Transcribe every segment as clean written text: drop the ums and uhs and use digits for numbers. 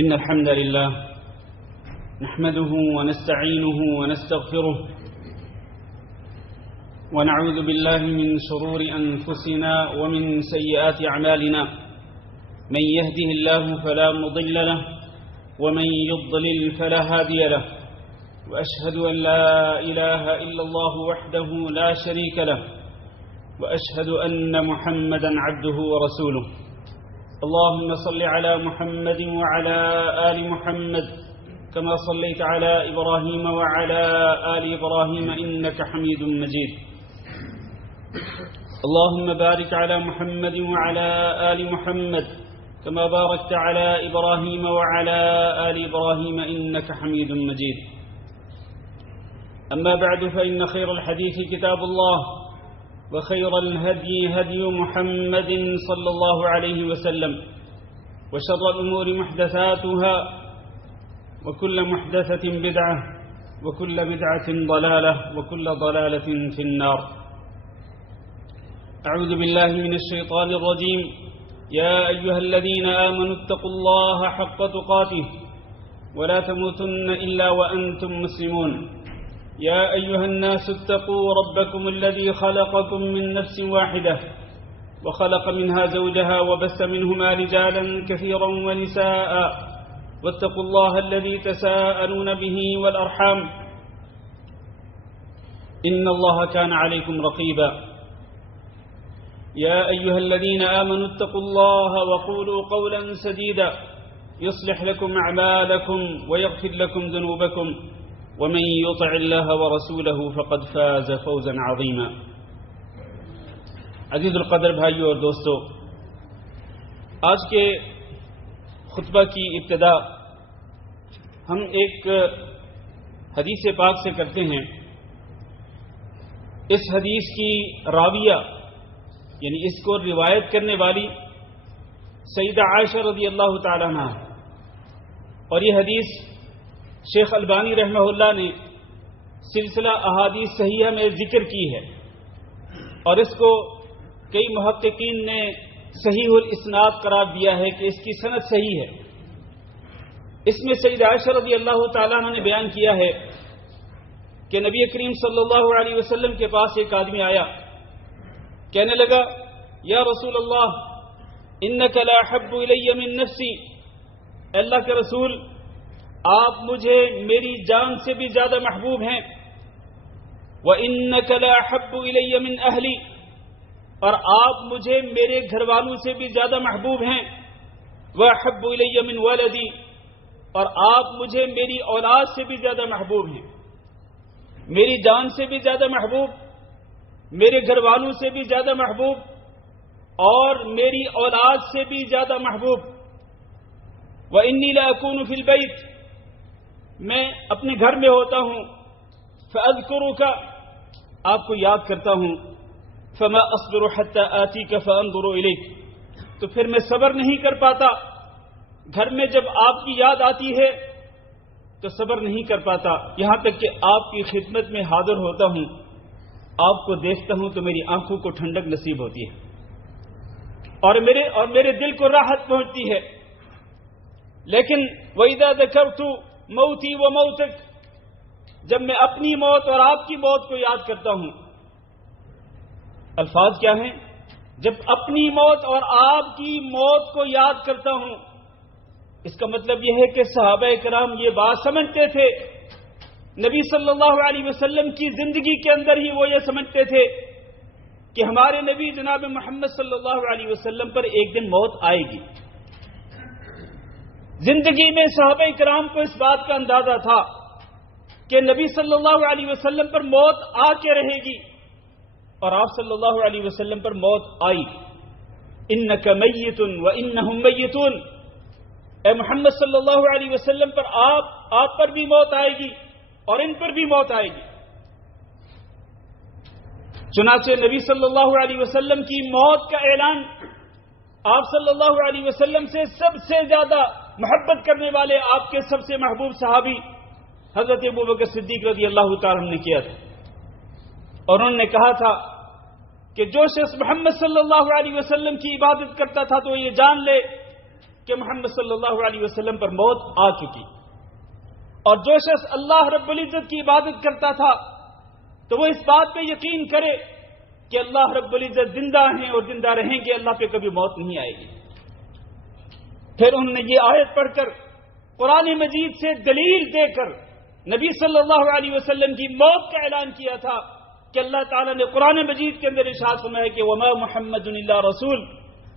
إن الحمد لله نحمده ونستعينه ونستغفره ونعوذ بالله من شرور أنفسنا ومن سيئات أعمالنا من يهده الله فلا مضل له ومن يضلل فلا هادي له وأشهد أن لا إله إلا الله وحده لا شريك له وأشهد أن محمدا عبده ورسوله اللهم صل على محمد وعلى آل محمد كما صليت على إبراهيم وعلى آل إبراهيم إنك حميد مجيد اللهم بارك على محمد وعلى آل محمد كما باركت على إبراهيم وعلى آل إبراهيم إنك حميد مجيد أما بعد فإن خير الحديث كتاب الله وخير الهدي هدي محمد صلى الله عليه وسلم وشر الأمور محدثاتها وكل محدثة بدعة وكل بدعة ضلالة وكل ضلالة في النار. أعوذ بالله من الشيطان الرجيم. يا أيها الذين آمنوا اتقوا الله حق تقاته ولا تموتن إلا وأنتم مسلمون. يا أيها الناس اتقوا ربكم الذي خلقكم من نفس واحدة وخلق منها زوجها وبث منهما رجالا كثيرا ونساء واتقوا الله الذي تساءلون به والأرحام إن الله كان عليكم رقيبا. يا أيها الذين آمنوا اتقوا الله وقولوا قولا سديدا يصلح لكم أعمالكم ويغفر لكم ذنوبكم ومن يطع الله ورسوله فقد فاز فوزا عظيما. عزیز القدر بھائیوں اور دوستو، آج کے خطبہ کی ابتدا ہم ایک حدیث پاک سے کرتے ہیں. اس حدیث کی راویہ یعنی اس کو روایت کرنے والی سیدہ عائشہ رضی اللہ تعالی عنہا، اور یہ حدیث شیخ البانی رحمہ اللہ نے سلسلہ احادیث صحیحہ میں ذکر کی ہے، اور اس کو کئی محققین نے صحیح الاسناد قرار دیا ہے کہ اس کی سند صحیح ہے. اس میں سیدہ عائشہ رضی اللہ تعالیٰ عنہ نے بیان کیا ہے کہ نبی کریم صلی اللہ علیہ وسلم کے پاس ایک آدمی آیا، کہنے لگا یا رسول اللہ انک لا احب الی من نفسی، اللہ کے رسول آپ مجھے میری جان سے بھی زیادہ محبوب ہیں. وَإِنَّكَ لَأَحَبُّ إِلَيَّ مِنْ أَهْلِي، اور آپ مجھے میرے گھر والوں سے بھی زیادہ محبوب ہیں. وَأَحَبُّ إِلَيَّ مِنْ وَلَدِي، اور آپ مجھے میری اولاد سے بھی زیادہ محبوب ہیں. میری جان سے بھی زیادہ محبوب، میرے گھر والوں سے بھی زیادہ محبوب، اور میری اولاد سے بھی زیادہ محبوب. وَإِنِّي لَأَكُونُ فِي الْبَيْتِ، میں اپنے گھر میں ہوتا ہوں. فَأَذْكُرُكَ، آپ کو یاد کرتا ہوں. فَمَا أَصْبِرُ حَتَّى آتِيكَ فَأَنْظُرُ إِلَيْكَ، تو پھر میں صبر نہیں کر پاتا. گھر میں جب آپ کی یاد آتی ہے تو صبر نہیں کر پاتا، یہاں تک کہ آپ کی خدمت میں حاضر ہوتا ہوں، آپ کو دیکھتا ہوں تو میری آنکھوں کو ٹھنڈک نصیب ہوتی ہے، اور میرے دل کو راحت پہنچتی ہے. لیکن وَإِذَا ذَكَرْتُ موتی و موتک، جب میں اپنی موت اور آپ کی موت کو یاد کرتا ہوں. الفاظ کیا ہیں؟ جب اپنی موت اور آپ کی موت کو یاد کرتا ہوں. اس کا مطلب یہ ہے کہ صحابہ کرام یہ بات سمجھتے تھے، نبی صلی اللہ علیہ وسلم کی زندگی کے اندر ہی وہ یہ سمجھتے تھے کہ ہمارے نبی جناب محمد صلی اللہ علیہ وسلم پر ایک دن موت آئے گی. زندگی میں صحابہ کرام کو اس بات کا اندازہ تھا کہ نبی صلی اللہ علیہ وسلم پر موت آ کے رہے گی، اور آپ صلی اللہ علیہ وسلم پر موت آئی. انک میت وانہم میتون، اے محمد صلی اللہ علیہ وسلم پر آپ پر بھی موت آئے گی اور ان پر بھی موت آئے گی. چنانچہ نبی صلی اللہ علیہ وسلم کی موت کا اعلان آپ صلی اللہ علیہ وسلم سے سب سے زیادہ محبت کرنے والے آپ کے سب سے محبوب صحابی حضرت ابوبکر صدیق رضی اللہ تعالی عنہ نے کیا تھا، اور انہوں نے کہا تھا کہ جو شخص محمد صلی اللہ علیہ وسلم کی عبادت کرتا تھا تو یہ جان لے کہ محمد صلی اللہ علیہ وسلم پر موت آ چکی، اور جو شخص اللہ رب العزت کی عبادت کرتا تھا تو وہ اس بات پہ یقین کرے کہ اللہ رب العزت زندہ ہیں اور زندہ رہیں گے، اللہ پہ کبھی موت نہیں آئے گی۔ پھر انہوں نے یہ آیت پڑھ کر قرآن مجید سے دلیل دے کر نبی صلی اللہ علیہ وسلم کی موت کا اعلان کیا تھا کہ اللہ تعالیٰ نے قرآن مجید کے اندر ارشاد فرمایا کہ وما محمد الا رسول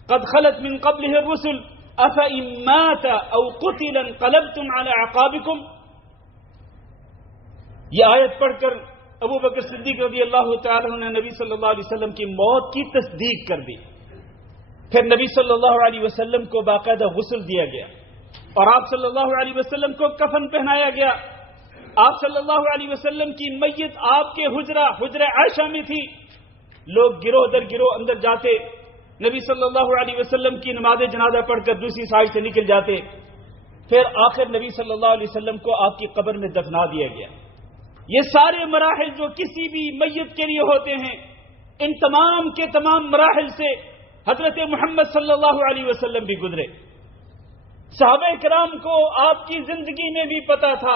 قد خلت من قبله الرسل افإن مات او قتل انقلبتم على اعقابكم۔ یہ آیت پڑھ کر ابو بکر صدیق رضی اللہ تعالیٰ عنہ نے نبی صلی اللہ علیہ وسلم کی موت کی تصدیق کر دی۔ پھر نبی صلی اللہ علیہ وسلم کو باقاعدہ غسل دیا گیا اور آپ صلی اللہ علیہ وسلم کو کفن پہنایا گیا۔ آپ صلی اللہ علیہ وسلم کی میت آپ کے حجرہ عائشہ میں تھی۔ لوگ گروہ در گروہ اندر جاتے، نبی صلی اللہ علیہ وسلم کی نماز جنازہ پڑھ کر دوسری سائڈ سے نکل جاتے، پھر آخر نبی صلی اللہ علیہ وسلم کو آپ کی قبر میں دفنا دیا گیا۔ یہ سارے مراحل جو کسی بھی میت کے لیے ہوتے ہیں، ان تمام کے تمام مراحل سے حضرت محمد صلی اللہ علیہ وسلم بھی گزرے۔ صحابہ کرام کو آپ کی زندگی میں بھی پتا تھا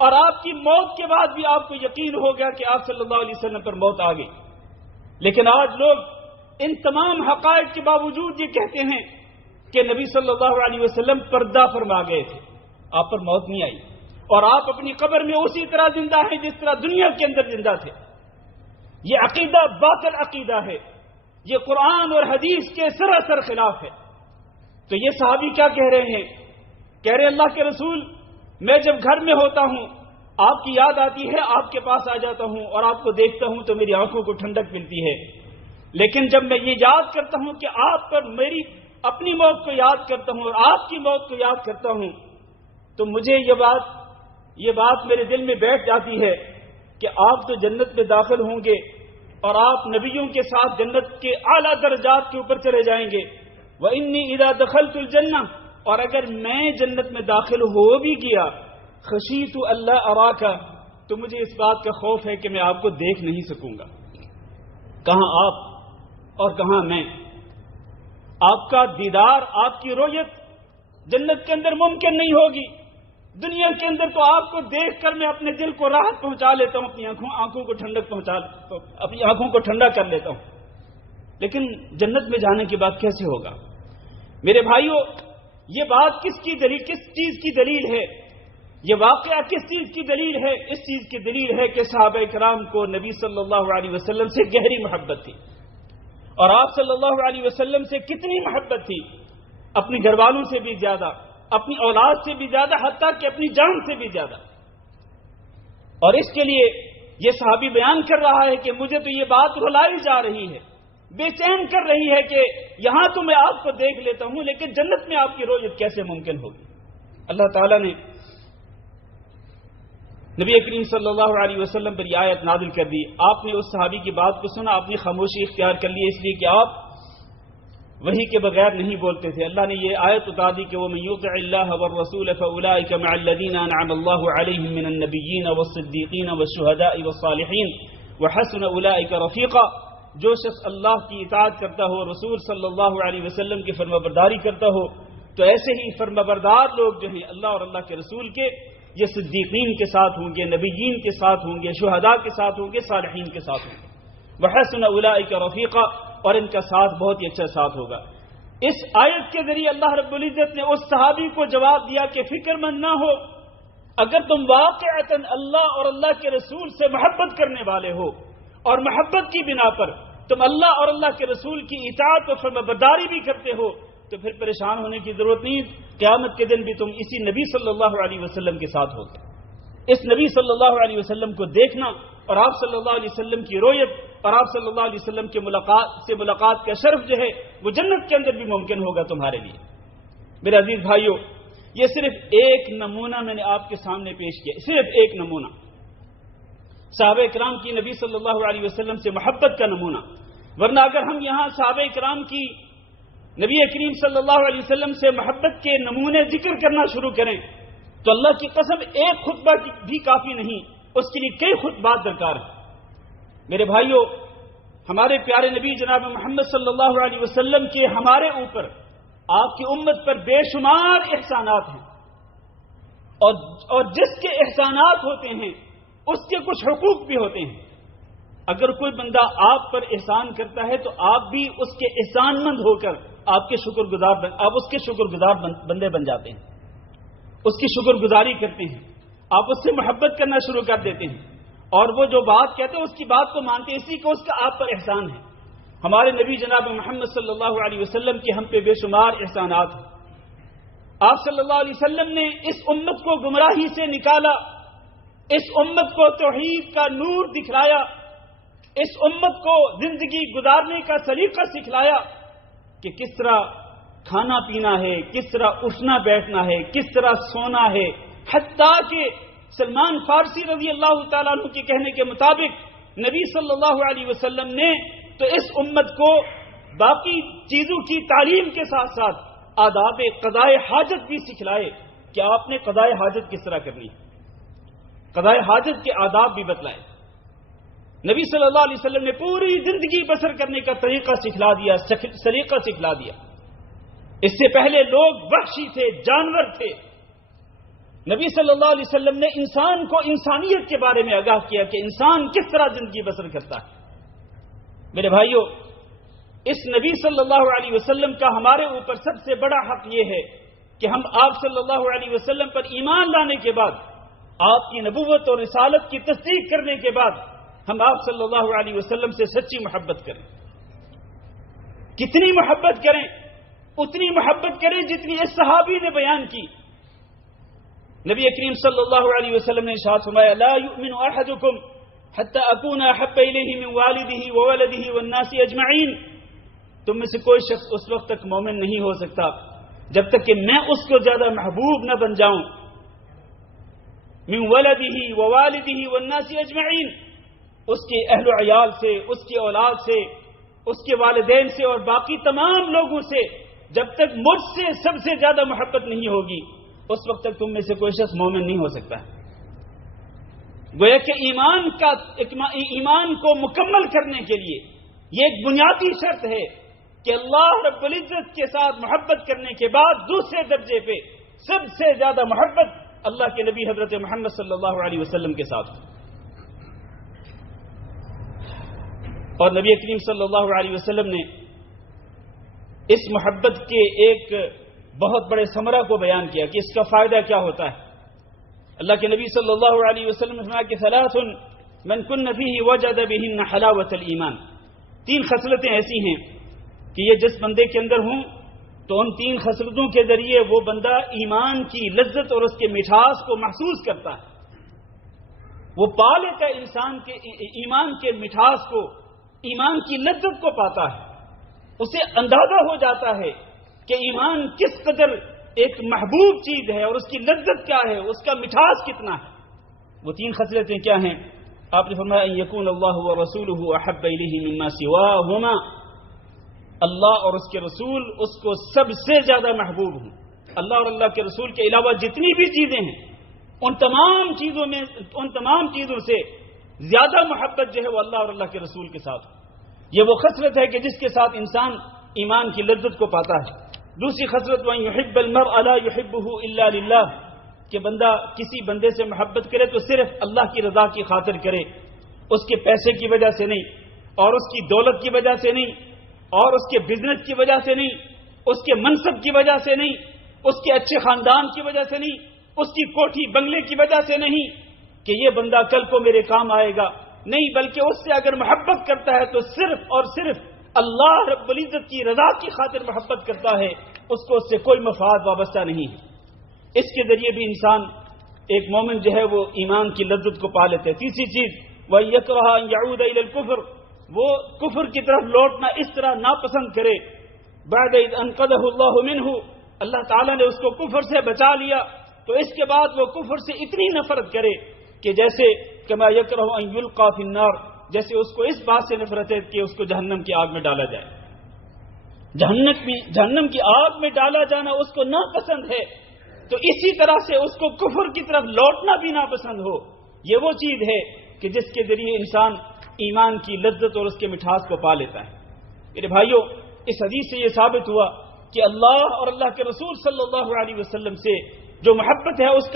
اور آپ کی موت کے بعد بھی آپ کو یقین ہو گیا کہ آپ صلی اللہ علیہ وسلم پر موت آ گئی، لیکن آج لوگ ان تمام حقائق کے باوجود یہ کہتے ہیں کہ نبی صلی اللہ علیہ وسلم پردہ فرما گئے تھے، آپ پر موت نہیں آئی اور آپ اپنی قبر میں اسی طرح زندہ ہیں جس طرح دنیا کے اندر زندہ تھے۔ یہ عقیدہ باطل عقیدہ ہے، یہ قرآن اور حدیث کے سراسر خلاف ہے۔ تو یہ صحابی کیا کہہ رہے ہیں؟ کہہ رہے اللہ کے رسول، میں جب گھر میں ہوتا ہوں آپ کی یاد آتی ہے، آپ کے پاس آ جاتا ہوں اور آپ کو دیکھتا ہوں تو میری آنکھوں کو ٹھنڈک ملتی ہے، لیکن جب میں یہ یاد کرتا ہوں کہ آپ پر میری اپنی موت کو یاد کرتا ہوں اور آپ کی موت کو یاد کرتا ہوں تو مجھے یہ بات میرے دل میں بیٹھ جاتی ہے کہ آپ تو جنت میں داخل ہوں گے اور آپ نبیوں کے ساتھ جنت کے اعلیٰ درجات کے اوپر چلے جائیں گے۔ وَإِنِّي إِذَا دَخَلْتُ الْجَنَّةَ، اور اگر میں جنت میں داخل ہو بھی گیا، خشیت اللہ اراک، تو مجھے اس بات کا خوف ہے کہ میں آپ کو دیکھ نہیں سکوں گا۔ کہاں آپ اور کہاں میں؟ آپ کا دیدار، آپ کی رؤیت جنت کے اندر ممکن نہیں ہوگی۔ دنیا کے اندر تو آپ کو دیکھ کر میں اپنے دل کو راحت پہنچا لیتا ہوں، اپنی آنکھوں کو ٹھنڈک اپنی آنکھوں کو ٹھنڈا کر لیتا ہوں، لیکن جنت میں جانے کے بعد کیسے ہوگا؟ میرے بھائیوں، یہ بات کس چیز کی دلیل ہے؟ یہ واقعہ کس چیز کی دلیل ہے؟ اس چیز کی دلیل ہے کہ صحابہ کرام کو نبی صلی اللہ علیہ وسلم سے گہری محبت تھی، اور آپ صلی اللہ علیہ وسلم سے کتنی محبت تھی؟ اپنی گھر والوں سے بھی زیادہ، اپنی اولاد سے بھی زیادہ، حتیٰ کہ اپنی جان سے بھی زیادہ۔ اور اس کے لیے یہ صحابی بیان کر رہا ہے کہ مجھے تو یہ بات رلائی جا رہی ہے، بے چین کر رہی ہے کہ یہاں تو میں آپ کو دیکھ لیتا ہوں لیکن جنت میں آپ کی رؤیت کیسے ممکن ہوگی؟ اللہ تعالیٰ نے نبی کریم صلی اللہ علیہ وسلم پر یہ آیت نازل کر دی۔ آپ نے اس صحابی کی بات کو سنا، اپنی خاموشی اختیار کر لی، اس لیے کہ آپ وحی کے بغیر نہیں بولتے تھے۔ اللہ نے یہ آیت اتار دی کہ وَمَن يُطِعِ اللَّهَ وَالرَّسُولَ فَأُولَٰئِكَ مَعَ الَّذِينَ أَنْعَمَ اللَّهُ عَلَيْهِم مِّنَ النَّبِيِّينَ وَالصِّدِّيقِينَ وَالشُّهَدَاءِ وَالصَّالِحِينَ وَحَسُنَ أُولَٰئِكَ رَفِيقًا۔ جو شخص اللہ کی اطاعت کرتا ہو، رسول صلی اللہ علیہ وسلم کی فرمانبرداری کرتا ہو، تو ایسے ہی فرمانبردار لوگ جو ہیں اللہ اور اللہ کے رسول کے، یہ صدیقین کے ساتھ ہوں گے، نبیین کے ساتھ ہوں گے، شہداء کے ساتھ ہوں گے، صالحین کے ساتھ ہوں گے۔ وَحَسُنَ أُولَٰئِكَ رَفِيقًا، اور ان کا ساتھ بہت ہی اچھا ساتھ ہوگا۔ اس آیت کے ذریعے اللہ رب العزت نے اس صحابی کو جواب دیا کہ فکر مند نہ ہو، اگر تم واقعتاً اللہ اور اللہ کے رسول سے محبت کرنے والے ہو اور محبت کی بنا پر تم اللہ اور اللہ کے رسول کی اطاعت و فرمانبرداری بھی کرتے ہو تو پھر پریشان ہونے کی ضرورت نہیں، قیامت کے دن بھی تم اسی نبی صلی اللہ علیہ وسلم کے ساتھ ہوگے۔ اس نبی صلی اللہ علیہ وسلم کو دیکھنا اور آپ صلی اللہ علیہ وسلم کی رؤیت اور آپ صلی اللہ علیہ وسلم کے ملاقات کا شرف جو ہے وہ جنت کے اندر بھی ممکن ہوگا تمہارے لیے۔ میرے عزیز بھائیوں، یہ صرف ایک نمونہ میں نے آپ کے سامنے پیش کیا، صرف ایک نمونہ، صحابہ کرام کی نبی صلی اللہ علیہ وسلم سے محبت کا نمونہ۔ ورنہ اگر ہم یہاں صحابہ کرام کی نبی کریم صلی اللہ علیہ وسلم سے محبت کے نمونے ذکر کرنا شروع کریں تو اللہ کی قسم ایک خطبہ بھی کافی نہیں، اس کے لیے کئی خطبات درکار ہیں۔ میرے بھائیوں، ہمارے پیارے نبی جناب محمد صلی اللہ علیہ وسلم کے ہمارے اوپر آپ کی امت پر بے شمار احسانات ہیں، اور جس کے احسانات ہوتے ہیں اس کے کچھ حقوق بھی ہوتے ہیں۔ اگر کوئی بندہ آپ پر احسان کرتا ہے تو آپ بھی اس کے احسان مند ہو کر آپ اس کے شکر گزار بندے بن جاتے ہیں، اس کی شکر گزاری کرتے ہیں، آپ اس سے محبت کرنا شروع کر دیتے ہیں، اور وہ جو بات کہتے ہیں اس کی بات کو مانتے ہیں، اسی کو اس کا آپ پر احسان ہے۔ ہمارے نبی جناب محمد صلی اللہ علیہ وسلم کے ہم پہ بے شمار احسانات ہیں۔ آپ صلی اللہ علیہ وسلم نے اس امت کو گمراہی سے نکالا، اس امت کو توحید کا نور دکھلایا، اس امت کو زندگی گزارنے کا سلیقہ سکھلایا کہ کس طرح کھانا پینا ہے، کس طرح اٹھنا بیٹھنا ہے، کس طرح سونا ہے، حتیٰ کہ سلمان فارسی رضی اللہ تعالیٰ عنہ کے کہنے کے مطابق نبی صلی اللہ علیہ وسلم نے تو اس امت کو باقی چیزوں کی تعلیم کے ساتھ ساتھ آداب قضاء حاجت بھی سکھلائے کہ آپ نے قضاء حاجت کس طرح کرنی ہے، قضاء حاجت کے آداب بھی بتلائے۔ نبی صلی اللہ علیہ وسلم نے پوری زندگی بسر کرنے کا طریقہ سکھلا دیا، سلیقہ سکھلا دیا۔ اس سے پہلے لوگ وحشی تھے، جانور تھے، نبی صلی اللہ علیہ وسلم نے انسان کو انسانیت کے بارے میں آگاہ کیا کہ انسان کس طرح زندگی بسر کرتا ہے۔ میرے بھائیوں، اس نبی صلی اللہ علیہ وسلم کا ہمارے اوپر سب سے بڑا حق یہ ہے کہ ہم آپ صلی اللہ علیہ وسلم پر ایمان لانے کے بعد، آپ کی نبوت اور رسالت کی تصدیق کرنے کے بعد ہم آپ صلی اللہ علیہ وسلم سے سچی محبت کریں۔ کتنی محبت کریں؟ اتنی محبت کریں جتنی اس صحابی نے بیان کی۔ نبی کریم صلی اللہ علیہ وسلم نے ارشاد فرمایا لا یؤمن احدکم حتی اکون احب الیہ من والدہ وولدہ والناس اجمعین، تم میں سے کوئی شخص اس وقت تک مومن نہیں ہو سکتا جب تک کہ میں اس کو زیادہ محبوب نہ بن جاؤں، من ولدہ ووالدہ والناس اجمعین، اس کے اہل و عیال سے، اس کی اولاد سے، اس کے والدین سے اور باقی تمام لوگوں سے جب تک مجھ سے سب سے زیادہ محبت نہیں ہوگی اس وقت تک تم میں سے کوئی شخص مومن نہیں ہو سکتا۔ گویا کہ ایمان کو مکمل کرنے کے لیے یہ ایک بنیادی شرط ہے کہ اللہ رب العزت کے ساتھ محبت کرنے کے بعد دوسرے درجے پہ سب سے زیادہ محبت اللہ کے نبی حضرت محمد صلی اللہ علیہ وسلم کے ساتھ۔ اور نبی کریم صلی اللہ علیہ وسلم نے اس محبت کے ایک بہت بڑے ثمرہ کو بیان کیا کہ اس کا فائدہ کیا ہوتا ہے۔ اللہ کے نبی صلی اللہ علیہ وسلم نے فرمایا کہ ثلاث من کن فیہ وجد بہن حلاوۃ الایمان، تین خصلتیں ایسی ہیں کہ یہ جس بندے کے اندر ہوں تو ان تین خصلتوں کے ذریعے وہ بندہ ایمان کی لذت اور اس کے مٹھاس کو محسوس کرتا ہے، وہ پا لیتا ہے انسان کے ایمان کے مٹھاس کو، ایمان کی لذت کو پاتا ہے، اسے اندازہ ہو جاتا ہے کہ ایمان کس قدر ایک محبوب چیز ہے اور اس کی لذت کیا ہے، اس کا مٹھاس کتنا ہے۔ وہ تین خصلتیں کیا ہیں؟ آپ نے فرمایا ان یکون اللہ ورسولہ احب الیہ مما سواہما، اللہ اور اس کے رسول اس کو سب سے زیادہ محبوب ہوں۔ اللہ اور اللہ کے رسول کے علاوہ جتنی بھی چیزیں ہیں ان تمام چیزوں سے زیادہ محبت جو ہے وہ اللہ اور اللہ کے رسول کے ساتھ۔ یہ وہ خصلت ہے کہ جس کے ساتھ انسان ایمان کی لذت کو پاتا ہے۔ دوسری خصلت وَأَن يُحِبَّ الْمَرْءَ لَا يُحِبُّهُ إِلَّا لِلَّهِ، کہ بندہ کسی بندے سے محبت کرے تو صرف اللہ کی رضا کی خاطر کرے، اس کے پیسے کی وجہ سے نہیں، اور اس کی دولت کی وجہ سے نہیں، اور اس کے بزنس کی وجہ سے نہیں، اس کے منصب کی وجہ سے نہیں، اس کے اچھے خاندان کی وجہ سے نہیں، اس کی کوٹھی بنگلے کی وجہ سے نہیں کہ یہ بندہ کل کو میرے کام آئے گا، نہیں، بلکہ اس سے اگر محبت کرتا ہے تو صرف اور صرف اللہ رب العزت کی رضا کی خاطر محبت کرتا ہے، اس کو اس سے کوئی مفاد وابستہ نہیں ہے۔ اس کے ذریعے بھی انسان ایک مومن جو ہے وہ ایمان کی لذت کو پا لیتے ہیں۔ تیسری چیز وَيَكْرَهَ أَن يَعُودَ إِلَى الْكُفْرِ، وہ کفر کی طرف لوٹنا اس طرح ناپسند کرے، بعد إِذْ أَنقَذَهُ اللَّهُ مِنْهُ، اللہ تعالیٰ نے اس کو کفر سے بچا لیا تو اس کے بعد وہ کفر سے اتنی نفرت کرے کہ جیسے كَمَا يَكْرَهُ أَن يُلْقَى فِي النَّارِ، جیسے اس کو اس بات سے نفرت ہے کہ اس کو جہنم کی آگ میں ڈالا جائے۔ جہنم کی آگ میں ڈالا جانا اس کو ناپسند ہے، تو اسی طرح سے اس کو کفر کی طرف لوٹنا بھی ناپسند ہو۔ یہ وہ چیز ہے کہ جس کے ذریعے انسان ایمان کی لذت اور اس کے مٹھاس کو پا لیتا ہے۔ میرے بھائیوں، اس حدیث سے یہ ثابت ہوا کہ اللہ اور اللہ کے رسول صلی اللہ علیہ وسلم سے جو محبت ہے اس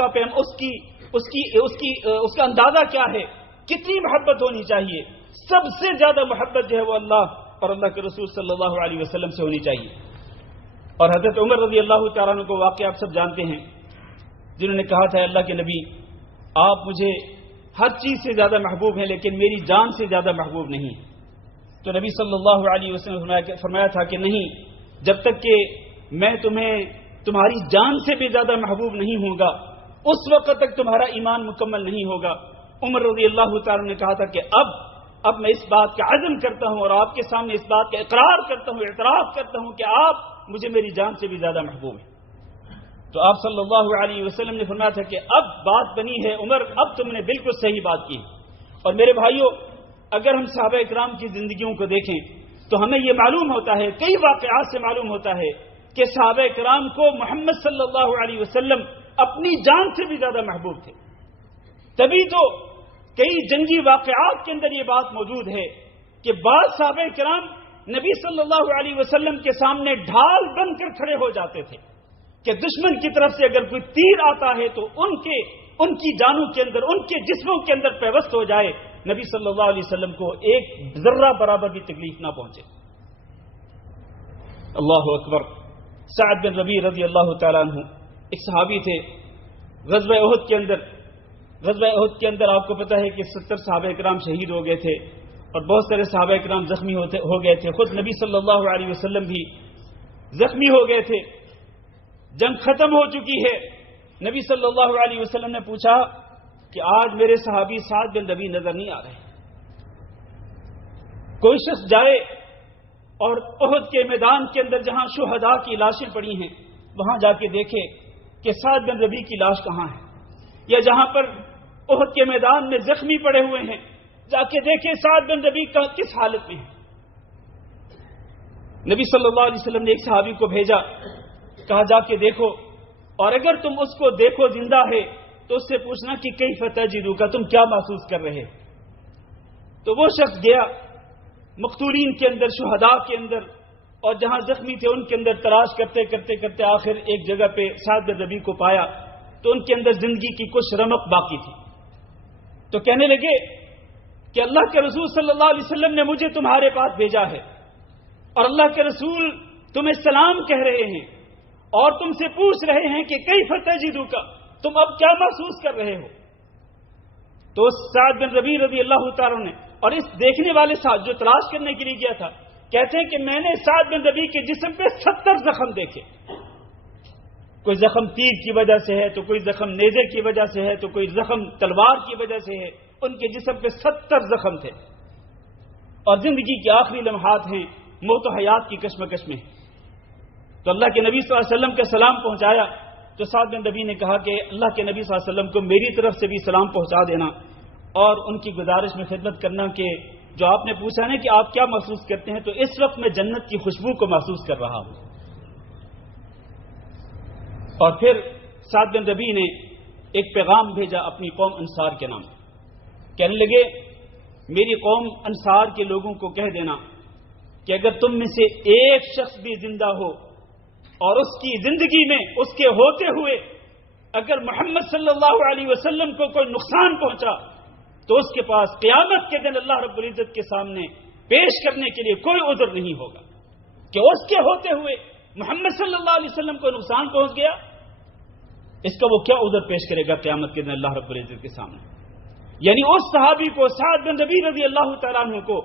کا اندازہ کیا ہے، کتنی محبت ہونی چاہیے. سب سے زیادہ محبت جو ہے وہ اللہ اور اللہ کے رسول صلی اللہ علیہ وسلم سے ہونی چاہیے. اور حضرت عمر رضی اللہ تعالیٰ عنہ کو واقعہ آپ سب جانتے ہیں، جنہوں نے کہا تھا اللہ کے نبی آپ مجھے ہر چیز سے زیادہ محبوب ہیں لیکن میری جان سے زیادہ محبوب نہیں. تو نبی صلی اللہ علیہ وسلم نے فرمایا تھا کہ نہیں، جب تک کہ میں تمہیں تمہاری جان سے بھی زیادہ محبوب نہیں ہوں گا اس وقت تک تمہارا ایمان مکمل نہیں ہوگا. عمر رضی اللہ تعالیٰ نے کہا تھا کہ اب میں اس بات کا عزم کرتا ہوں اور آپ کے سامنے اس بات کا اقرار کرتا ہوں، اعتراف کرتا ہوں کہ آپ مجھے میری جان سے بھی زیادہ محبوب ہیں. تو آپ صلی اللہ علیہ وسلم نے فرمایا تھا کہ اب بات بنی ہے عمر، اب تم نے بالکل صحیح بات کی. اور میرے بھائیوں، اگر ہم صحابہ اکرام کی زندگیوں کو دیکھیں تو ہمیں یہ معلوم ہوتا ہے، کئی واقعات سے معلوم ہوتا ہے کہ صحابہ اکرام کو محمد صلی اللہ علیہ وسلم اپنی جان سے بھی زیادہ محبوب تھے. تبھی تو کئی جنگی واقعات کے اندر یہ بات موجود ہے کہ بعض صحابہ کرام نبی صلی اللہ علیہ وسلم کے سامنے ڈھال بن کر کھڑے ہو جاتے تھے کہ دشمن کی طرف سے اگر کوئی تیر آتا ہے تو ان کی جانوں کے اندر، ان کے جسموں کے اندر پیوست ہو جائے، نبی صلی اللہ علیہ وسلم کو ایک ذرہ برابر بھی تکلیف نہ پہنچے. اللہ اکبر. سعد بن ربیع رضی اللہ تعالیٰ عنہ ایک صحابی تھے. غزوہ احد کے اندر آپ کو پتہ ہے کہ 70 صحابہ اکرام شہید ہو گئے تھے اور بہت سارے صحابہ اکرام زخمی ہو گئے تھے. خود نبی صلی اللہ علیہ وسلم بھی زخمی ہو گئے تھے. جنگ ختم ہو چکی ہے. نبی صلی اللہ علیہ وسلم نے پوچھا کہ آج میرے صحابی سعد بن ربیع نظر نہیں آ رہے. کوئی شخص جائے اور احد کے میدان کے اندر جہاں شہداء کی لاشیں پڑی ہیں وہاں جا کے دیکھے کہ سعد بن ربیع کی لاش کہاں ہے، یا جہاں پر احد کے میدان میں زخمی پڑے ہوئے ہیں جا کے دیکھے سعد بن ربیع کس حالت میں ہے. نبی صلی اللہ علیہ وسلم نے ایک صحابی کو بھیجا، کہا جا کے دیکھو، اور اگر تم اس کو دیکھو زندہ ہے تو اس سے پوچھنا کہ کیف تجدو کا، تم کیا محسوس کر رہے. تو وہ شخص گیا مقتولین کے اندر، شہداء کے اندر، اور جہاں زخمی تھے ان کے اندر تلاش کرتے کرتے کرتے آخر ایک جگہ پہ سعد بن ربیع کو پایا تو ان کے اندر زندگی کی کچھ رمق باقی تھی. تو کہنے لگے کہ اللہ کے رسول صلی اللہ علیہ وسلم نے مجھے تمہارے پاس بھیجا ہے اور اللہ کے رسول تمہیں سلام کہہ رہے ہیں اور تم سے پوچھ رہے ہیں کہ کیف تجدو کا، تم اب کیا محسوس کر رہے ہو. تو سعد بن ربیع رضی اللہ تعالیٰ نے، اور اس دیکھنے والے ساتھ جو تلاش کرنے کے لیے گیا تھا، کہتے ہیں کہ میں نے سعد بن ربیع کے جسم پہ 70 زخم دیکھے. کوئی زخم تیر کی وجہ سے ہے، تو کوئی زخم نیزے کی وجہ سے ہے، تو کوئی زخم تلوار کی وجہ سے ہے. ان کے جسم پہ 70 زخم تھے اور زندگی کے آخری لمحات ہیں، موت و حیات کی کشمکش میں. تو اللہ کے نبی صلی اللہ علیہ وسلم کا سلام پہنچایا تو سعد بن ربیع نے کہا کہ اللہ کے نبی صلی اللہ علیہ وسلم کو میری طرف سے بھی سلام پہنچا دینا اور ان کی گزارش میں خدمت کرنا کہ جو آپ نے پوچھا نا کہ آپ کیا محسوس کرتے ہیں، تو اس وقت میں جنت کی خوشبو کو محسوس کر رہا ہوں. اور پھر سعد بن ربیع نے ایک پیغام بھیجا اپنی قوم انصار کے نام. کہنے لگے میری قوم انصار کے لوگوں کو کہہ دینا کہ اگر تم میں سے ایک شخص بھی زندہ ہو اور اس کی زندگی میں اس کے ہوتے ہوئے اگر محمد صلی اللہ علیہ وسلم کو کوئی نقصان پہنچا تو اس کے پاس قیامت کے دن اللہ رب العزت کے سامنے پیش کرنے کے لیے کوئی عذر نہیں ہوگا کہ اس کے ہوتے ہوئے محمد صلی اللہ علیہ وسلم کو نقصان پہنچ گیا، اس کا وہ کیا عذر پیش کرے گا قیامت کے دن اللہ رب العزت کے سامنے. یعنی اس صحابی کو سعد بن ربیع رضی اللہ تعالیٰ عنہ کو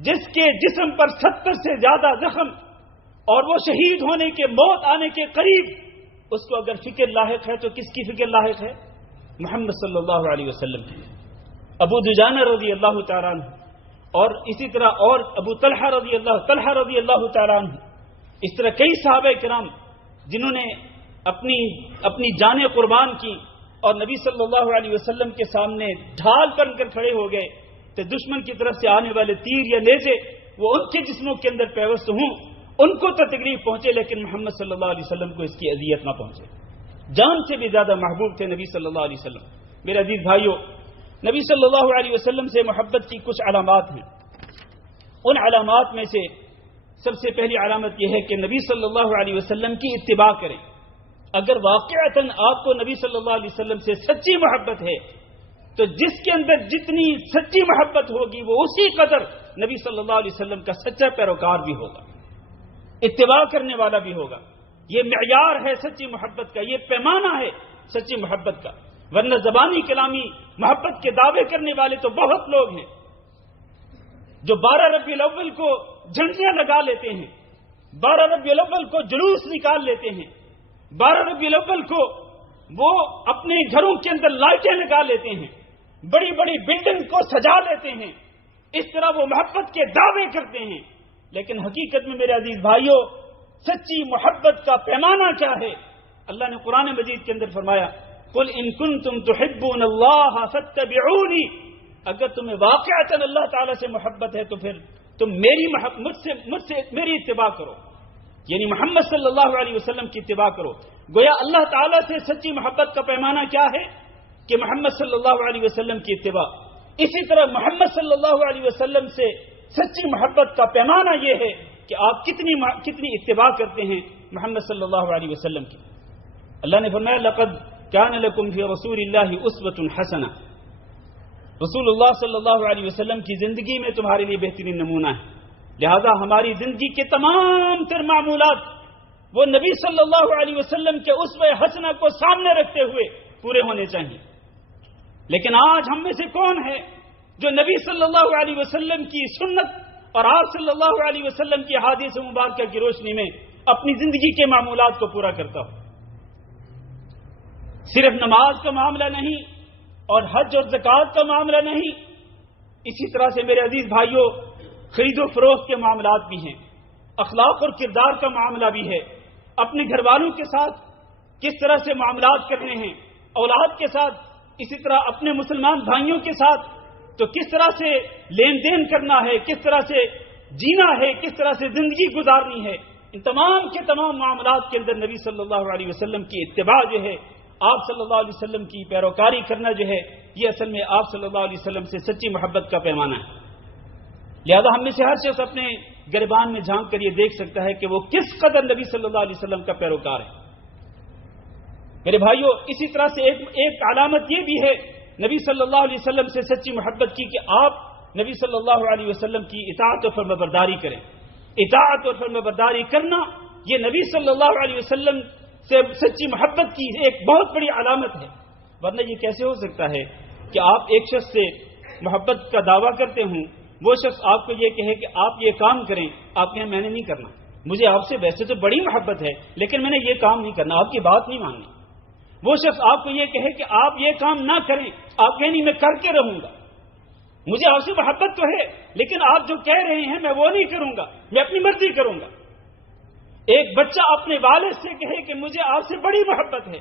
جس کے جسم پر 70 سے زیادہ زخم اور وہ شہید ہونے کے، موت آنے کے قریب، اس کو اگر فکر لاحق ہے تو کس کی فکر لاحق ہے؟ محمد صلی اللہ علیہ وسلم کی. ابو دجانہ رضی اللہ تعالیٰ عنہ اور اسی طرح اور ابو طلحہ رضی اللہ تعالیٰ عنہ، اس طرح کئی صحابہ کرام جنہوں نے اپنی جانیں قربان کی اور نبی صلی اللہ علیہ وسلم کے سامنے ڈھال بن کر کھڑے ہو گئے تو دشمن کی طرف سے آنے والے تیر یا نیزے وہ ان کے جسموں کے اندر پیوست ہوں، ان کو تو تکلیف پہنچے لیکن محمد صلی اللہ علیہ وسلم کو اس کی اذیت نہ پہنچے. جان سے بھی زیادہ محبوب تھے نبی صلی اللہ علیہ وسلم. میرے عزیز بھائیوں، نبی صلی اللہ علیہ وسلم سے محبت کی کچھ علامات ہیں. ان علامات میں سے سب سے پہلی علامت یہ ہے کہ نبی صلی اللہ علیہ وسلم کی اتباع کریں. اگر واقعتاً آپ کو نبی صلی اللہ علیہ وسلم سے سچی محبت ہے تو جس کے اندر جتنی سچی محبت ہوگی وہ اسی قدر نبی صلی اللہ علیہ وسلم کا سچا پیروکار بھی ہوگا، اتباع کرنے والا بھی ہوگا. یہ معیار ہے سچی محبت کا، یہ پیمانہ ہے سچی محبت کا. ورنہ زبانی کلامی محبت کے دعوے کرنے والے تو بہت لوگ ہیں جو 12 ربیع الاول کو جھنڈیاں لگا لیتے ہیں، 12 ربیع الاول کو جلوس نکال لیتے ہیں، 12 ربیع الاول کو وہ اپنے گھروں کے اندر لائٹیں لگا لیتے ہیں، بڑی بڑی بلڈنگ کو سجا لیتے ہیں. اس طرح وہ محبت کے دعوے کرتے ہیں. لیکن حقیقت میں میرے عزیز بھائیوں سچی محبت کا پیمانہ کیا ہے؟ اللہ نے قرآن مجید کے اندر فرمایا قل ان کنتم تحبون اللہ فاتبعونی، اگر تمہیں واقعتاً اللہ تعالیٰ سے محبت ہے تو پھر تم مجھ سے میری اتباع کرو، یعنی محمد صلی اللہ علیہ وسلم کی اتباع کرو. گویا اللہ تعالیٰ سے سچی محبت کا پیمانہ کیا ہے کہ محمد صلی اللہ علیہ وسلم کی اتباع. اسی طرح محمد صلی اللہ علیہ وسلم سے سچی محبت کا پیمانہ یہ ہے کہ آپ کتنی اتباع کرتے ہیں محمد صلی اللہ علیہ وسلم کی. اللہ نے فرمایا لقد كان لكم في رسول الله اسوة حسنہ، رسول اللہ صلی اللہ علیہ وسلم کی زندگی میں تمہارے لیے بہترین نمونہ ہے. لہذا ہماری زندگی کے تمام تر معمولات وہ نبی صلی اللہ علیہ وسلم کے اسوہ حسنہ کو سامنے رکھتے ہوئے پورے ہونے چاہیے. لیکن آج ہم میں سے کون ہے جو نبی صلی اللہ علیہ وسلم کی سنت اور آپ صلی اللہ علیہ وسلم کی احادیث مبارکہ کی روشنی میں اپنی زندگی کے معمولات کو پورا کرتا ہو؟ صرف نماز کا معاملہ نہیں اور حج اور زکوٰۃ کا معاملہ نہیں، اسی طرح سے میرے عزیز بھائیوں خرید و فروخت کے معاملات بھی ہیں، اخلاق اور کردار کا معاملہ بھی ہے. اپنے گھر والوں کے ساتھ کس طرح سے معاملات کرنے ہیں، اولاد کے ساتھ، اسی طرح اپنے مسلمان بھائیوں کے ساتھ تو کس طرح سے لین دین کرنا ہے، کس طرح سے جینا ہے، کس طرح سے زندگی گزارنی ہے. ان تمام کے تمام معاملات کے اندر نبی صلی اللہ علیہ وسلم کی اتباع جو ہے، آپ صلی اللہ علیہ وسلم کی پیروکاری کرنا جو ہے، یہ اصل میں آپ صلی اللہ علیہ وسلم سے سچی محبت کا پیمانہ ہے. لہذا ہم میں سے ہر شخص اپنے گریبان میں جھانک کر یہ دیکھ سکتا ہے کہ وہ کس قدر نبی صلی اللہ علیہ وسلم کا پیروکار ہے. میرے بھائیوں اسی طرح سے ایک علامت یہ بھی ہے نبی صلی اللہ علیہ وسلم سے سچی محبت کی کہ آپ نبی صلی اللہ علیہ وسلم کی اطاعت اور فرمانبرداری کریں. اطاعت اور فرمانبرداری کرنا یہ نبی صلی اللہ علیہ وسلم سے سچی محبت کی ایک بہت بڑی علامت ہے. ورنہ یہ کیسے ہو سکتا ہے کہ آپ ایک شخص سے محبت کا دعویٰ کرتے ہوں، وہ شخص آپ کو یہ کہے کہ آپ یہ کام کریں، آپ کہیں میں نے نہیں کرنا، مجھے آپ سے ویسے تو بڑی محبت ہے لیکن میں نے یہ کام نہیں کرنا، آپ کی بات نہیں ماننی. وہ شخص آپ کو یہ کہے کہ آپ یہ کام نہ کریں، آپ کہیں نہیں میں کر کے رہوں گا، مجھے آپ سے محبت تو ہے لیکن آپ جو کہہ رہے ہیں میں وہ نہیں کروں گا، میں اپنی مرضی کروں گا. ایک بچہ اپنے والد سے کہے کہ مجھے آپ سے بڑی محبت ہے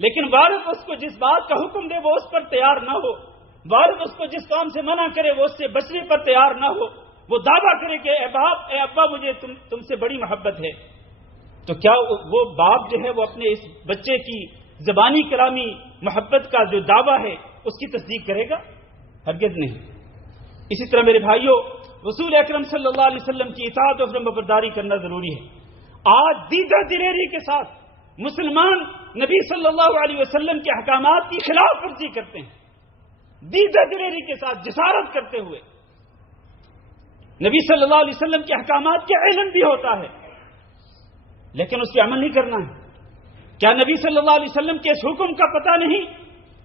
لیکن والد اس کو جس بات کا حکم دے وہ اس پر تیار نہ ہو، والد اس کو جس کام سے منع کرے وہ اس سے بچنے پر تیار نہ ہو، وہ دعویٰ کرے کہ اے باپ، اے ابا مجھے تم سے بڑی محبت ہے، تو کیا وہ باپ جو ہے وہ اپنے اس بچے کی زبانی کلامی محبت کا جو دعویٰ ہے اس کی تصدیق کرے گا؟ ہرگز نہیں. اسی طرح میرے بھائیوں رسول اکرم صلی اللہ علیہ وسلم کی اطاعت اور فرمانبرداری کرنا ضروری ہے. آج دیدہ دلیری کے ساتھ مسلمان نبی صلی اللہ علیہ وسلم کے احکامات کی خلاف ورزی کرتے ہیں، دیدہ دلیری کے ساتھ جسارت کرتے ہوئے. نبی صلی اللہ علیہ وسلم کے احکامات کا علم بھی ہوتا ہے لیکن اس پہ عمل نہیں کرنا ہے. کیا نبی صلی اللہ علیہ وسلم کے اس حکم کا پتہ نہیں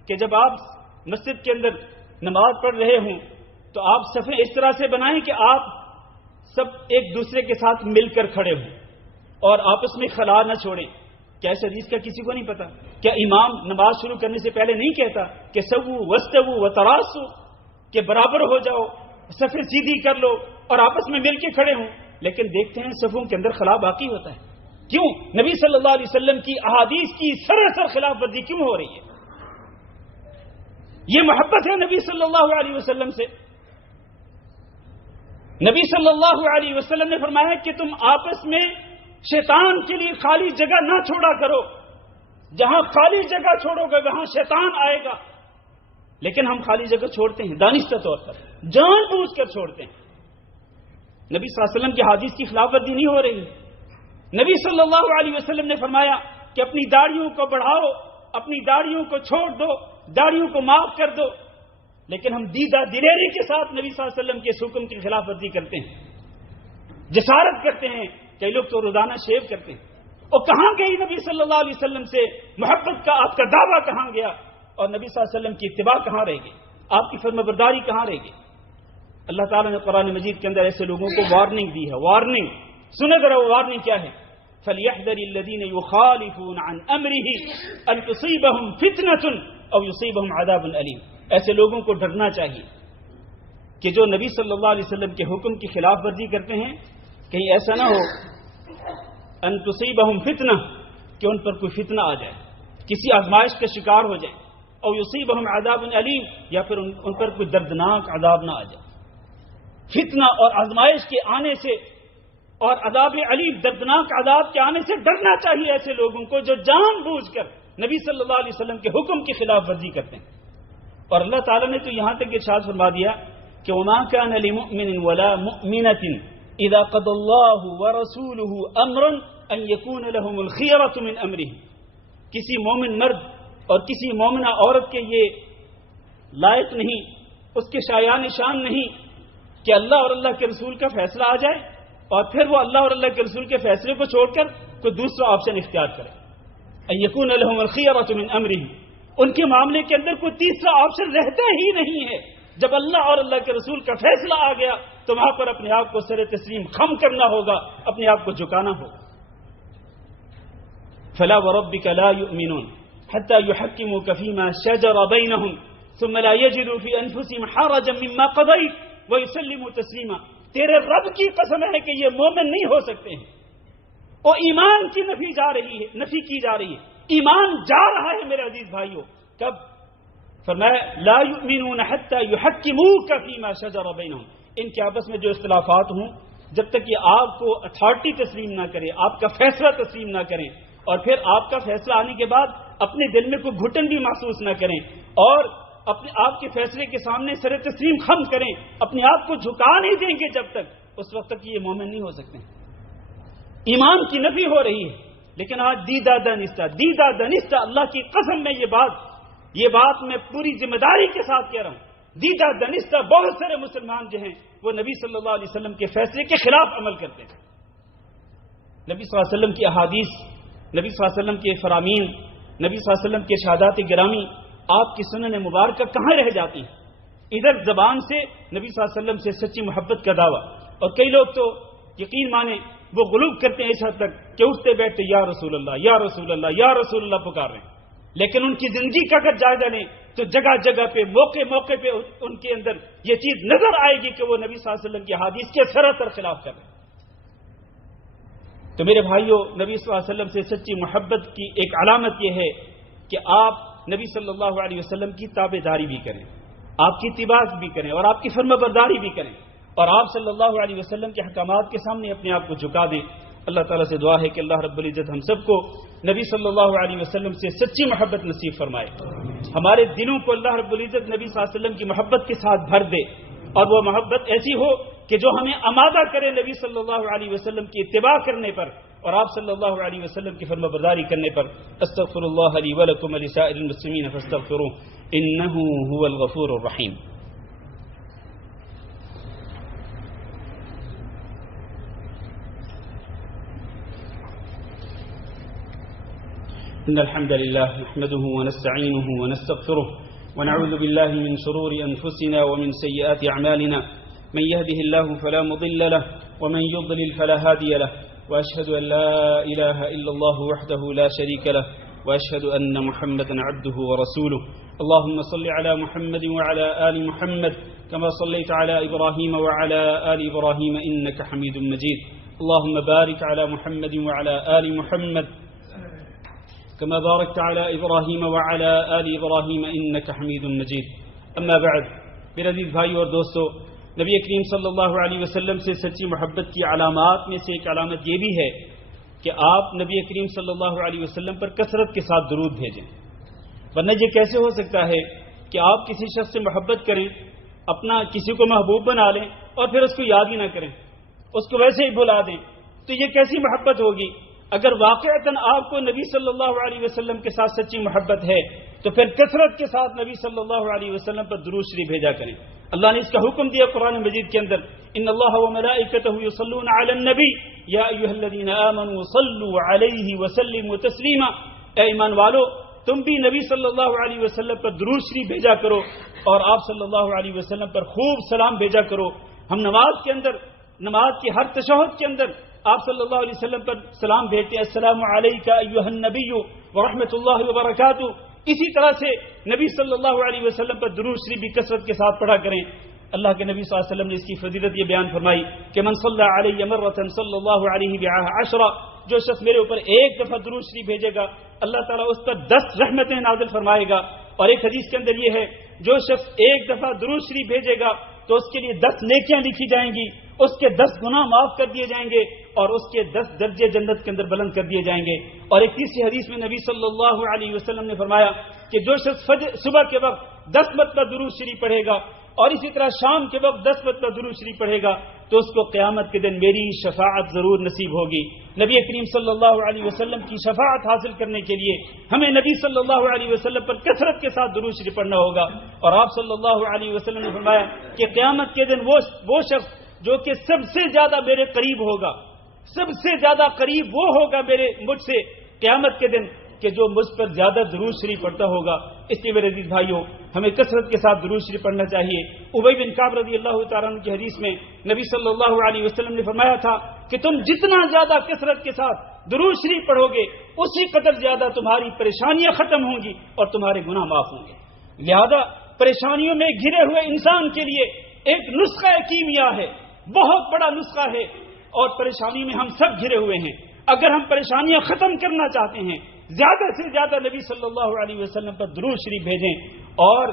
کہ جب آپ مسجد کے اندر نماز پڑھ رہے ہوں تو آپ صفیں اس طرح سے بنائیں کہ آپ سب ایک دوسرے کے ساتھ مل کر کھڑے ہوں اور آپس میں خلا نہ چھوڑیں؟ کیا اس حدیث کا کسی کو نہیں پتا؟ کیا امام نماز شروع کرنے سے پہلے نہیں کہتا کہ سووا واستووا وتراصوا، کہ برابر ہو جاؤ، صفیں سیدھی کر لو اور آپس میں مل کے کھڑے ہوں؟ لیکن دیکھتے ہیں صفوں کے اندر خلا باقی ہوتا ہے. کیوں؟ نبی صلی اللہ علیہ وسلم کی احادیث کی سراسر خلاف ورزی کیوں ہو رہی ہے؟ یہ محبت ہے نبی صلی اللہ علیہ وسلم سے. نبی صلی اللہ علیہ وسلم نے فرمایا کہ تم آپس میں شیطان کے لیے خالی جگہ نہ چھوڑا کرو، جہاں خالی جگہ چھوڑو گے وہاں شیطان آئے گا. لیکن ہم خالی جگہ چھوڑتے ہیں دانستہ طور پر، جان بوجھ کر چھوڑتے ہیں. نبی صلی اللہ علیہ وسلم کی حدیث کی خلاف ورزی نہیں ہو رہی. نبی صلی اللہ علیہ وسلم نے فرمایا کہ اپنی داڑھیوں کو بڑھاؤ، اپنی داڑھیوں کو چھوڑ دو، داڑھیوں کو معاف کر دو. لیکن ہم دیدہ دلیری کے ساتھ نبی صلی اللہ علیہ وسلم کے اس حکم کی خلاف ورزی کرتے ہیں، جسارت کرتے ہیں. کئی لوگ تو روزانہ شیو کرتے ہیں. اور کہاں گئی نبی صلی اللہ علیہ وسلم سے محبت کا آپ کا دعویٰ کہاں گیا؟ اور نبی صلی اللہ علیہ وسلم کی اتباع کہاں رہ گئی؟ آپ کی فرمانبرداری کہاں رہ گئی؟ اللہ تعالیٰ نے قرآن مجید کے اندر ایسے لوگوں کو وارننگ دی ہے. وارننگ سنے ذرا، وہ وارننگ کیا ہے؟ فَلْيَحْذَرِ الَّذِينَ يُخَالِفُونَ عَنْ أَمْرِهِ أَن تُصِيبَهُمْ فِتْنَةٌ أَوْ يُصِيبَهُمْ عَذَابٌ أَلِيمٌ. ایسے لوگوں کو ڈرنا چاہیے کہ جو نبی صلی اللہ علیہ وسلم کے حکم کی خلاف ورزی کرتے ہیں، کہیں ایسا نہ ہو ان تصیبہم فتنہ کہ ان پر کوئی فتنہ آ جائے، کسی آزمائش کا شکار ہو جائے، او یصیبہم عذاب علیم، یا پھر ان پر کوئی دردناک عذاب نہ آ جائے. فتنہ اور آزمائش کے آنے سے اور عذاب علیم، دردناک عذاب کے آنے سے ڈرنا چاہیے ایسے لوگوں کو جو جان بوجھ کر نبی صلی اللہ علیہ وسلم کے حکم کی خلاف ورزی کرتے ہیں. اور اللہ تعالیٰ نے تو یہاں تک ارشاد فرما دیا کہ وما كان لمؤمن ولا مؤمنة اذا قضى الله ورسوله امرا ان يكون لهم الخيرة من امره. کسی مومن مرد اور کسی مومنہ عورت کے یہ لائق نہیں، اس کے شایان شان نہیں کہ اللہ اور اللہ کے رسول کا فیصلہ آ جائے اور پھر وہ اللہ اور اللہ کے رسول کے فیصلے کو چھوڑ کر کوئی دوسرا آپشن اختیار کرے. ان يكون لهم الخيرة من امره، ان کے معاملے کے اندر کوئی تیسرا آپشن رہتا ہی نہیں ہے. جب اللہ اور اللہ کے رسول کا فیصلہ آ گیا تو وہاں پر اپنے آپ کو سر تسلیم خم کرنا ہوگا، اپنے آپ کو جھکانا ہوگا. فلا وربك لا يؤمنون حتى يحكموك فيما شجر بينهم ثم لا يجدوا في انفسهم حرجا مما قضيت ويسلموا تسليما. تیرے رب کی قسم ہے کہ یہ مومن نہیں ہو سکتے ہیں. اور ایمان کی نفی کی جا رہی ہے. ایمان جا رہا ہے میرے عزیز بھائیوں. کب؟ فرمایا لا یؤمنون حتی یحکموک فیما شجر بینہم. ان کے آپس میں جو اختلافات ہوں، جب تک یہ آپ کو اتھارٹی تسلیم نہ کرے، آپ کا فیصلہ تسلیم نہ کریں، اور پھر آپ کا فیصلہ آنے کے بعد اپنے دل میں کوئی گھٹن بھی محسوس نہ کریں اور اپنے آپ کے فیصلے کے سامنے سر تسلیم خم کریں، اپنے آپ کو جھکا نہیں دیں گے جب تک، اس وقت تک یہ مومن نہیں ہو سکتے. ایمان کی نفی ہو رہی ہے. لیکن آج دیدہ دنستہ اللہ کی قسم میں یہ بات میں پوری ذمہ داری کے ساتھ کہہ رہا ہوں، دیدہ دنستہ بہت سارے مسلمان جو ہیں وہ نبی صلی اللہ علیہ وسلم کے فیصلے کے خلاف عمل کرتے ہیں. نبی صلی اللہ علیہ وسلم کی احادیث، نبی صلی اللہ علیہ وسلم کے فرامین، نبی صلی اللہ علیہ وسلم کے شہادات گرامی، آپ کی سنن مبارکہ کہاں رہ جاتی ہیں؟ ادھر زبان سے نبی صلی اللہ علیہ وسلم سے سچی محبت کا دعویٰ، اور کئی لوگ تو یقین مانیں وہ غلوب کرتے ہیں اس حد تک کہ اٹھتے بیٹھتے یا رسول اللہ یا رسول اللہ یا رسول اللہ پکار رہے ہیں. لیکن ان کی زندگی کا اگر جائزہ لیں تو جگہ جگہ پہ موقع پہ ان کے اندر یہ چیز نظر آئے گی کہ وہ نبی صلی اللہ علیہ وسلم کی حدیث کے سراسر خلاف کر رہے ہیں. تو میرے بھائیوں، نبی صلی اللہ علیہ وسلم سے سچی محبت کی ایک علامت یہ ہے کہ آپ نبی صلی اللہ علیہ وسلم کی تابع داری بھی کریں، آپ کی اتباع بھی کریں اور آپ کی فرما برداری بھی کریں، اور آپ صلی اللہ علیہ وسلم کے احکامات کے سامنے اپنے آپ کو جھکا دیں. اللہ تعالیٰ سے دعا ہے کہ اللہ رب العزت ہم سب کو نبی صلی اللہ علیہ وسلم سے سچی محبت نصیب فرمائے. ہمارے دلوں کو اللہ رب العزت نبی صلی اللہ علیہ وسلم کی محبت کے ساتھ بھر دے، اور وہ محبت ایسی ہو کہ جو ہمیں آمادہ کرے نبی صلی اللہ علیہ وسلم کی اتباع کرنے پر اور آپ صلی اللہ علیہ وسلم کی فرما برداری کرنے پر. استغفر اللہ لی ولکم ولسائر المسلمین فاستغفروہ انہ هو الغفور الرحیم. إن الحمد لله نحمده ونستعينه ونستغفره ونعوذ بالله من شرور أنفسنا ومن سيئات أعمالنا من يهده الله فلا مضل له ومن يضلل فلا هادي له وأشهد أن لا إله إلا الله وحده لا شريك له وأشهد أن محمدا عبده ورسوله. اللهم صل على محمد وعلى آل محمد كما صليت على إبراهيم وعلى آل إبراهيم إنك حميد مجيد. اللهم بارك على محمد وعلى آل محمد كما باركت على إبراهيم وعلى آل إبراهيم إنك حميد مجيد. أما بعد، میرے عزیز بھائی اور دوستو، نبی کریم صلی اللہ علیہ وسلم سے سچی محبت کی علامات میں سے ایک علامت یہ بھی ہے کہ آپ نبی کریم صلی اللہ علیہ وسلم پر کثرت کے ساتھ درود بھیجیں. ورنہ یہ کیسے ہو سکتا ہے کہ آپ کسی شخص سے محبت کریں، اپنا کسی کو محبوب بنا لیں اور پھر اس کو یاد ہی نہ کریں. اس کو ویسے ہی بلا دیں، تو یہ کیسی محبت ہوگی؟ اگر واقعتاً آپ کو نبی صلی اللہ علیہ وسلم کے ساتھ سچی محبت ہے تو پھر کثرت کے ساتھ نبی صلی اللہ علیہ وسلم پر درود شریف بھیجا کریں۔ اللہ نے اس کا حکم دیا قرآن مجید کے اندر، ان اللہ وملائکتہ یصلون علی النبی یا ایھا الذین آمنوا صلوا علیہ وسلموا تسلیما، اے ایمان والو تم بھی نبی صلی اللہ علیہ وسلم پر درود شریف بھیجا کرو اور آپ صلی اللہ علیہ وسلم پر خوب سلام بھیجا کرو۔ ہم نماز کے اندر، نماز کی ہر تشہد کے اندر آپ صلی اللہ علیہ وسلم پر سلام بھیجتے ہیں، السلام علیک ایھا النبی ورحمۃ اللہ وبرکاتہ۔ اسی طرح سے نبی صلی اللہ علیہ وسلم پر درود شریف بھی کثرت کے ساتھ پڑھا کریں۔ اللہ کے نبی صلی اللہ علیہ وسلم نے اس کی فضیلت یہ بیان فرمائی کہ من صلی علیہ مرۃ صلی اللہ علیہ بہا عشرہ، جو شخص میرے اوپر ایک دفعہ درود شریف بھیجے گا اللہ تعالیٰ اس پر 10 رحمتیں نازل فرمائے گا۔ اور ایک حدیث کے اندر یہ ہے جو شخص ایک دفعہ درود شریف بھیجے گا تو اس کے لیے 10 نیکیاں لکھی جائیں گی، اس کے 10 گناہ معاف کر دیے جائیں گے اور اس کے 10 درجے جنت کے اندر بلند کر دیے جائیں گے۔ اور ایک تیسری حدیث میں نبی صلی اللہ علیہ وسلم نے فرمایا کہ جو شخص صبح کے وقت 10 مرتبہ درود شریف پڑھے گا اور اسی طرح شام کے وقت 10 مرتبہ درود شریف پڑھے گا تو اس کو قیامت کے دن میری شفاعت ضرور نصیب ہوگی۔ نبی کریم صلی اللہ علیہ وسلم کی شفاعت حاصل کرنے کے لیے ہمیں نبی صلی اللہ علیہ وسلم پر کثرت کے ساتھ درود شریف پڑھنا ہوگا۔ اور آپ صلی اللہ علیہ وسلم نے فرمایا کہ قیامت کے دن وہ شخص جو کہ سب سے زیادہ میرے قریب ہوگا، سب سے زیادہ قریب وہ ہوگا مجھ سے قیامت کے دن کہ جو مجھ پر زیادہ درود شریف پڑھتا ہوگا۔ اس لیے میرے عزیز بھائیوں ہمیں کثرت کے ساتھ درود شریف پڑھنا چاہیے۔ ابی بن کعب رضی اللہ تعالیٰ عنہ کی حدیث میں نبی صلی اللہ علیہ وسلم نے فرمایا تھا کہ تم جتنا زیادہ کثرت کے ساتھ درود شریف پڑھو گے اسی قدر زیادہ تمہاری پریشانیاں ختم ہوں گی اور تمہارے گناہ معاف ہوں گے۔ لہذا پریشانیوں میں گھرے ہوئے انسان کے لیے ایک نسخہ کیمیا ہے، بہت بڑا نسخہ ہے، اور پریشانی میں ہم سب گھرے ہوئے ہیں۔ اگر ہم پریشانیاں ختم کرنا چاہتے ہیں زیادہ سے زیادہ نبی صلی اللہ علیہ وسلم پر درود شریف بھیجیں۔ اور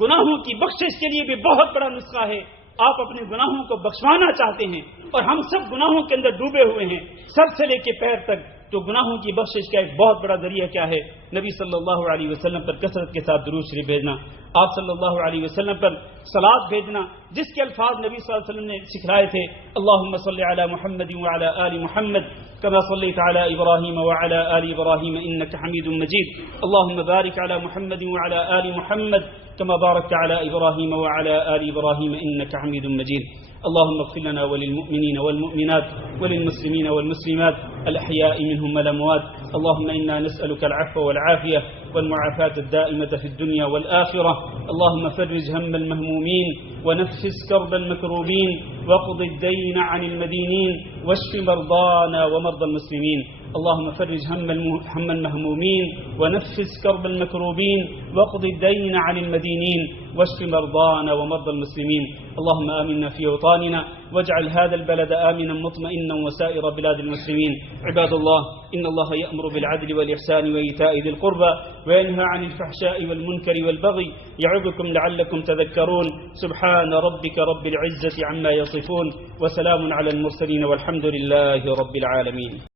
گناہوں کی بخشش کے لیے بھی بہت بڑا نسخہ ہے۔ آپ اپنے گناہوں کو بخشوانا چاہتے ہیں اور ہم سب گناہوں کے اندر ڈوبے ہوئے ہیں سر سے لے کے پیر تک، تو گناہوں کی بخشش کا ایک بہت بڑا ذریعہ کیا ہے؟ نبی صلی اللہ علیہ وسلم پر کثرت کے ساتھ درود شریف بھیجنا، آپ صلی اللہ علیہ وسلم پر صلوات بھیجنا، جس کے الفاظ نبی صلی اللہ علیہ وسلم نے سکھلائے تھے، اللہم صلی علی محمد وعلی آل محمد كما صليت على إبراهيم وعلى آل إبراهيم إنك حميد مجيد اللهم بارك على محمد وعلى آل محمد كما باركت على إبراهيم وعلى آل إبراهيم إنك حميد مجيد اللهم اغفر لنا وللمؤمنين والمؤمنات وللمسلمين والمسلمات الأحياء منهم والأموات اللهم إنا نسألك العفو والعافية والمعافاة الدائمة في الدنيا والآخرة اللهم فرج هم المهمومين ونفس كرب المكروبين واقض الدين عن المدينين واشف مرضانا ومرضى المسلمين اللهم فرج هم المهمومين ونفس كرب المكروبين واقض الدين عن المدينين واشف مرضانا ومرضى المسلمين اللهم آمنا في أوطاننا واجعل هذا البلد آمنا مطمئنا وسائر بلاد المسلمين عباد الله إن الله يأمر بالعدل والإحسان وإيتاء ذي القربى وينهى عن الفحشاء والمنكر والبغي يعظكم لعلكم تذكرون سبحان ربك رب العزة عما يصفون وسلام على المرسلين والحمد لله رب العالمين